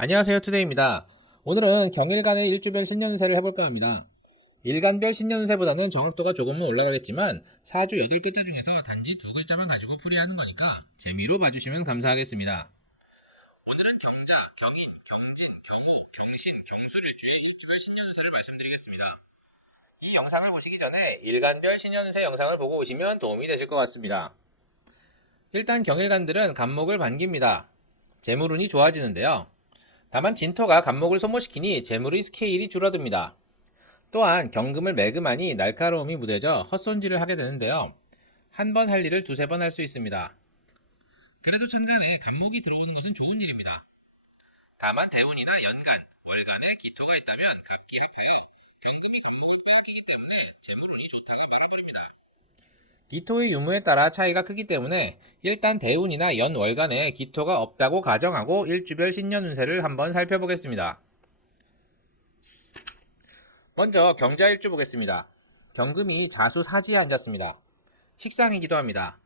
안녕하세요, 투데이입니다. 오늘은 경일간의 일주별 신년운세를 해볼까 합니다. 일간별 신년운세보다는 정확도가 조금은 올라가겠지만 사주 8글자 중에서 단지 2글자만 가지고 풀이하는 거니까 재미로 봐주시면 감사하겠습니다. 오늘은 경자, 경인, 경진, 경호, 경신, 경술일주의 일주별 신년운세를 말씀드리겠습니다. 이 영상을 보시기 전에 일간별 신년운세 영상을 보고 오시면 도움이 되실 것 같습니다. 일단 경일간들은 간목을 반깁니다. 재물운이 좋아지는데요. 다만 진토가 간목을 소모시키니 재물의 스케일이 줄어듭니다. 또한 경금을 매금하니 날카로움이 무뎌져 헛손질을 하게 되는데요. 한 번 할 일을 두세 번 할 수 있습니다. 그래도 천간에 간목이 들어오는 것은 좋은 일입니다. 다만 대운이나 연간, 월간에 기토가 있다면 갑기합하여 경금이 간목을 빼앗기기 때문에 재물운이 좋다가 말아버립니다. 기토의 유무에 따라 차이가 크기 때문에 일단 대운이나 연 월간에 기토가 없다고 가정하고 일주별 신년운세를 한번 살펴보겠습니다. 먼저 경자일주 보겠습니다. 경금이 자수 사지에 앉았습니다. 식상이기도 합니다.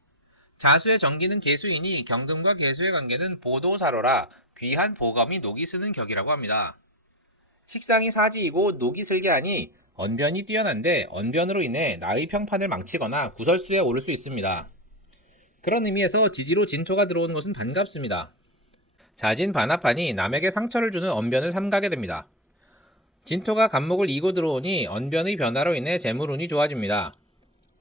자수의 정기는 계수이니 경금과 계수의 관계는 보도사로라 귀한 보검이 녹이 쓰는 격이라고 합니다. 식상이 사지이고 녹이 슬게하니 언변이 뛰어난데 언변으로 인해 나의 평판을 망치거나 구설수에 오를 수 있습니다. 그런 의미에서 지지로 진토가 들어오는 것은 반갑습니다. 자진 반합하니 남에게 상처를 주는 언변을 삼가게 됩니다. 진토가 간목을 이고 들어오니 언변의 변화로 인해 재물운이 좋아집니다.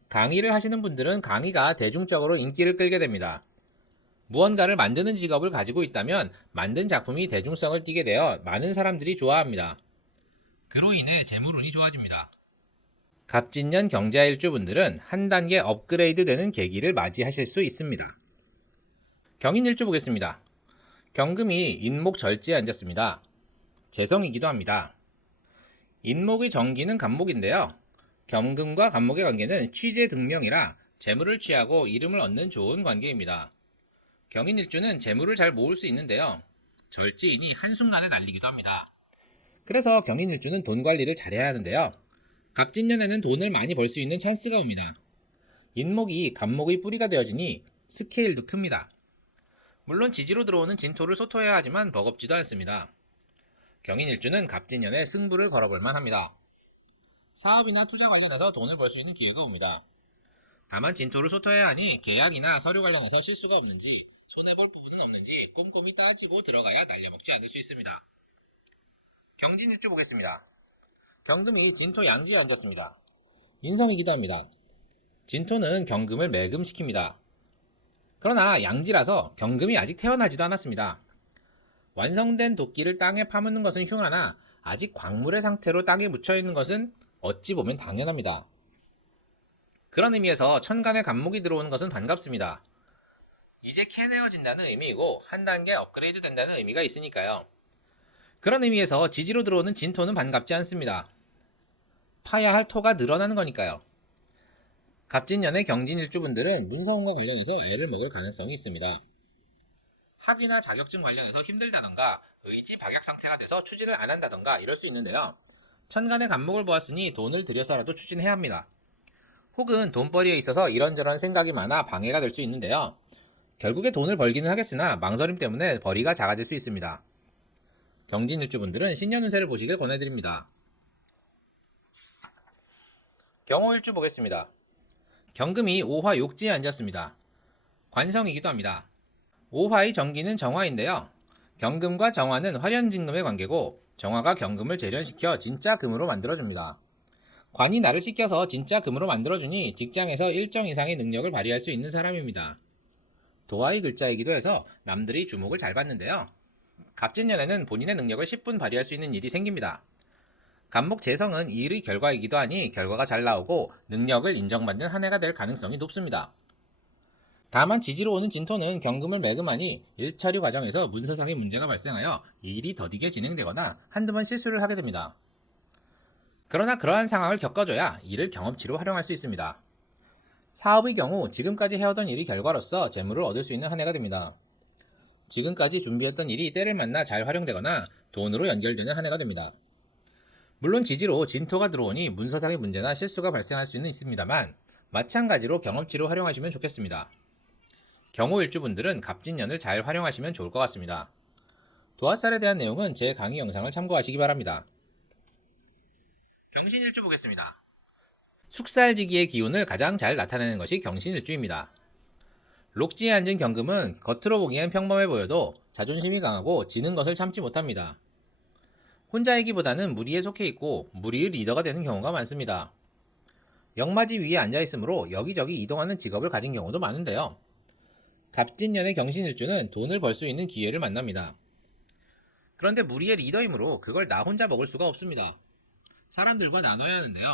강의를 하시는 분들은 강의가 대중적으로 인기를 끌게 됩니다. 무언가를 만드는 직업을 가지고 있다면 만든 작품이 대중성을 띠게 되어 많은 사람들이 좋아합니다. 그로 인해 재물운이 좋아집니다. 갑진년 경자일주분들은 한 단계 업그레이드 되는 계기를 맞이하실 수 있습니다. 경인일주 보겠습니다. 경금이 인목 절지에 앉았습니다. 재성이기도 합니다. 인목의 정기는 간목인데요. 경금과 간목의 관계는 취재 등명이라 재물을 취하고 이름을 얻는 좋은 관계입니다. 경인일주는 재물을 잘 모을 수 있는데요. 절지이니 한순간에 날리기도 합니다. 그래서 경인일주는 돈 관리를 잘해야 하는데요. 갑진년에는 돈을 많이 벌 수 있는 찬스가 옵니다. 인목이 간목의 뿌리가 되어지니 스케일도 큽니다. 물론 지지로 들어오는 진토를 소토해야 하지만 버겁지도 않습니다. 경인일주는 갑진년에 승부를 걸어볼만 합니다. 사업이나 투자 관련해서 돈을 벌 수 있는 기회가 옵니다. 다만 진토를 소토해야 하니 계약이나 서류 관련해서 실수가 없는지 손해볼 부분은 없는지 꼼꼼히 따지고 들어가야 날려먹지 않을 수 있습니다. 경진일주 보겠습니다. 경금이 진토 양지에 앉았습니다. 인성이기도 합니다. 진토는 경금을 매금시킵니다. 그러나 양지라서 경금이 아직 태어나지도 않았습니다. 완성된 도끼를 땅에 파묻는 것은 흉하나 아직 광물의 상태로 땅에 묻혀있는 것은 어찌 보면 당연합니다. 그런 의미에서 천간에 간목이 들어오는 것은 반갑습니다. 이제 캐내어진다는 의미이고 한 단계 업그레이드 된다는 의미가 있으니까요. 그런 의미에서 지지로 들어오는 진토는 반갑지 않습니다. 파야 할 토가 늘어나는 거니까요. 갑진년의 경진일주분들은 문서운과 관련해서 애를 먹을 가능성이 있습니다. 학위나 자격증 관련해서 힘들다던가 의지 박약 상태가 돼서 추진을 안 한다던가 이럴 수 있는데요. 천간의 간목을 보았으니 돈을 들여서라도 추진해야 합니다. 혹은 돈벌이에 있어서 이런저런 생각이 많아 방해가 될 수 있는데요. 결국에 돈을 벌기는 하겠으나 망설임 때문에 벌이가 작아질 수 있습니다. 경진일주분들은 신년운세를 보시길 권해드립니다. 경호일주 보겠습니다. 경금이 오화 욕지에 앉았습니다. 관성이기도 합니다. 오화의 정기는 정화인데요. 경금과 정화는 화련진금의 관계고 정화가 경금을 재련시켜 진짜 금으로 만들어줍니다. 관이 나를 씻겨서 진짜 금으로 만들어주니 직장에서 일정 이상의 능력을 발휘할 수 있는 사람입니다. 도화의 글자이기도 해서 남들이 주목을 잘 받는데요. 갑진년에는 본인의 능력을 10분 발휘할 수 있는 일이 생깁니다. 간목 재성은 이 일의 결과이기도 하니 결과가 잘 나오고 능력을 인정받는 한 해가 될 가능성이 높습니다. 다만 지지로 오는 진토는 경금을 매금하니 일처리 과정에서 문서상의 문제가 발생하여 일이 더디게 진행되거나 한두 번 실수를 하게 됩니다. 그러나 그러한 상황을 겪어줘야 이를 경험치로 활용할 수 있습니다. 사업의 경우 지금까지 해오던 일이 결과로서 재물을 얻을 수 있는 한 해가 됩니다. 지금까지 준비했던 일이 때를 만나 잘 활용되거나 돈으로 연결되는 한 해가 됩니다. 물론 지지로 진토가 들어오니 문서상의 문제나 실수가 발생할 수는 있습니다만 마찬가지로 경험치로 활용하시면 좋겠습니다. 경호일주분들은 갑진년을 잘 활용하시면 좋을 것 같습니다. 도화살에 대한 내용은 제 강의 영상을 참고하시기 바랍니다. 경신일주 보겠습니다. 숙살지기의 기운을 가장 잘 나타내는 것이 경신일주입니다. 록지에 앉은 경금은 겉으로 보기엔 평범해 보여도 자존심이 강하고 지는 것을 참지 못합니다. 혼자이기보다는 무리에 속해 있고 무리의 리더가 되는 경우가 많습니다. 역마지 위에 앉아있으므로 여기저기 이동하는 직업을 가진 경우도 많은데요. 갑진년의 경신일주는 돈을 벌 수 있는 기회를 만납니다. 그런데 무리의 리더이므로 그걸 나 혼자 먹을 수가 없습니다. 사람들과 나눠야 하는데요.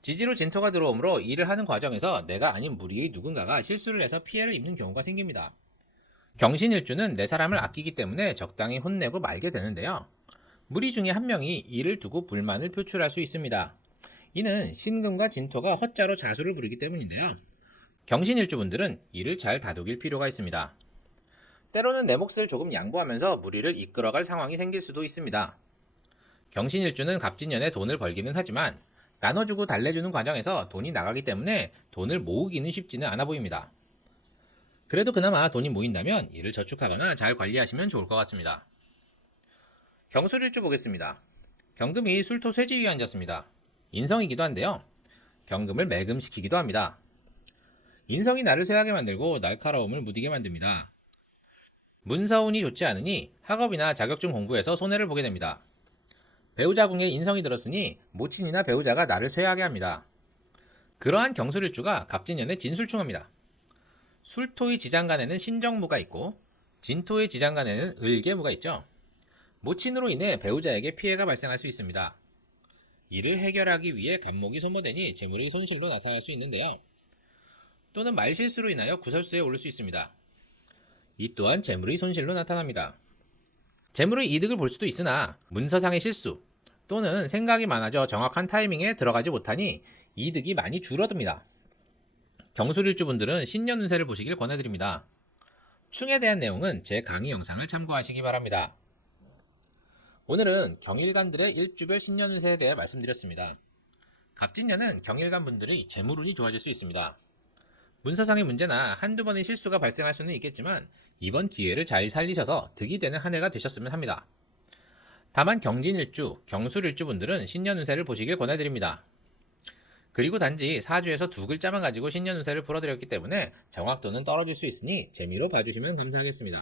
지지로 진토가 들어오므로 일을 하는 과정에서 내가 아닌 무리의 누군가가 실수를 해서 피해를 입는 경우가 생깁니다. 경신일주는 내 사람을 아끼기 때문에 적당히 혼내고 말게 되는데요. 무리 중에 한 명이 이를 두고 불만을 표출할 수 있습니다. 이는 신금과 진토가 허자로 자수를 부리기 때문인데요. 경신일주분들은 이를 잘 다독일 필요가 있습니다. 때로는 내 몫을 조금 양보하면서 무리를 이끌어갈 상황이 생길 수도 있습니다. 경신일주는 갑진년에 돈을 벌기는 하지만 나눠주고 달래주는 과정에서 돈이 나가기 때문에 돈을 모으기는 쉽지는 않아 보입니다. 그래도 그나마 돈이 모인다면 이를 저축하거나 잘 관리하시면 좋을 것 같습니다. 경술일주 보겠습니다. 경금이 술토 쇠지 위에 앉았습니다. 인성이기도 한데요. 경금을 매금시키기도 합니다. 인성이 나를 쇠하게 만들고 날카로움을 무디게 만듭니다. 문서운이 좋지 않으니 학업이나 자격증 공부에서 손해를 보게 됩니다. 배우자궁에 인성이 들었으니 모친이나 배우자가 나를 쇠하게 합니다. 그러한 경술일주가 갑진년의 진술충합니다. 술토의 지장간에는 신정무가 있고 진토의 지장간에는 을계무가 있죠. 모친으로 인해 배우자에게 피해가 발생할 수 있습니다. 이를 해결하기 위해 간목이 소모되니 재물의 손실로 나타날 수 있는데요. 또는 말실수로 인하여 구설수에 오를 수 있습니다. 이 또한 재물의 손실로 나타납니다. 재물의 이득을 볼 수도 있으나 문서상의 실수 또는 생각이 많아져 정확한 타이밍에 들어가지 못하니 이득이 많이 줄어듭니다. 경술일주분들은 신년 운세를 보시길 권해드립니다. 충에 대한 내용은 제 강의 영상을 참고하시기 바랍니다. 오늘은 경일간들의 일주별 신년 운세에 대해 말씀드렸습니다. 갑진년은 경일간 분들의 재물운이 좋아질 수 있습니다. 문서상의 문제나 한두 번의 실수가 발생할 수는 있겠지만 이번 기회를 잘 살리셔서 득이 되는 한 해가 되셨으면 합니다. 다만 경진일주, 경술일주 분들은 신년 운세를 보시길 권해드립니다. 그리고 단지 사주에서 두 글자만 가지고 신년 운세를 풀어드렸기 때문에 정확도는 떨어질 수 있으니 재미로 봐주시면 감사하겠습니다.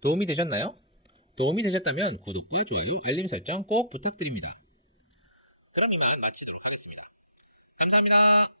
도움이 되셨나요? 도움이 되셨다면 구독과 좋아요, 알림 설정 꼭 부탁드립니다. 그럼 이만 마치도록 하겠습니다. 감사합니다.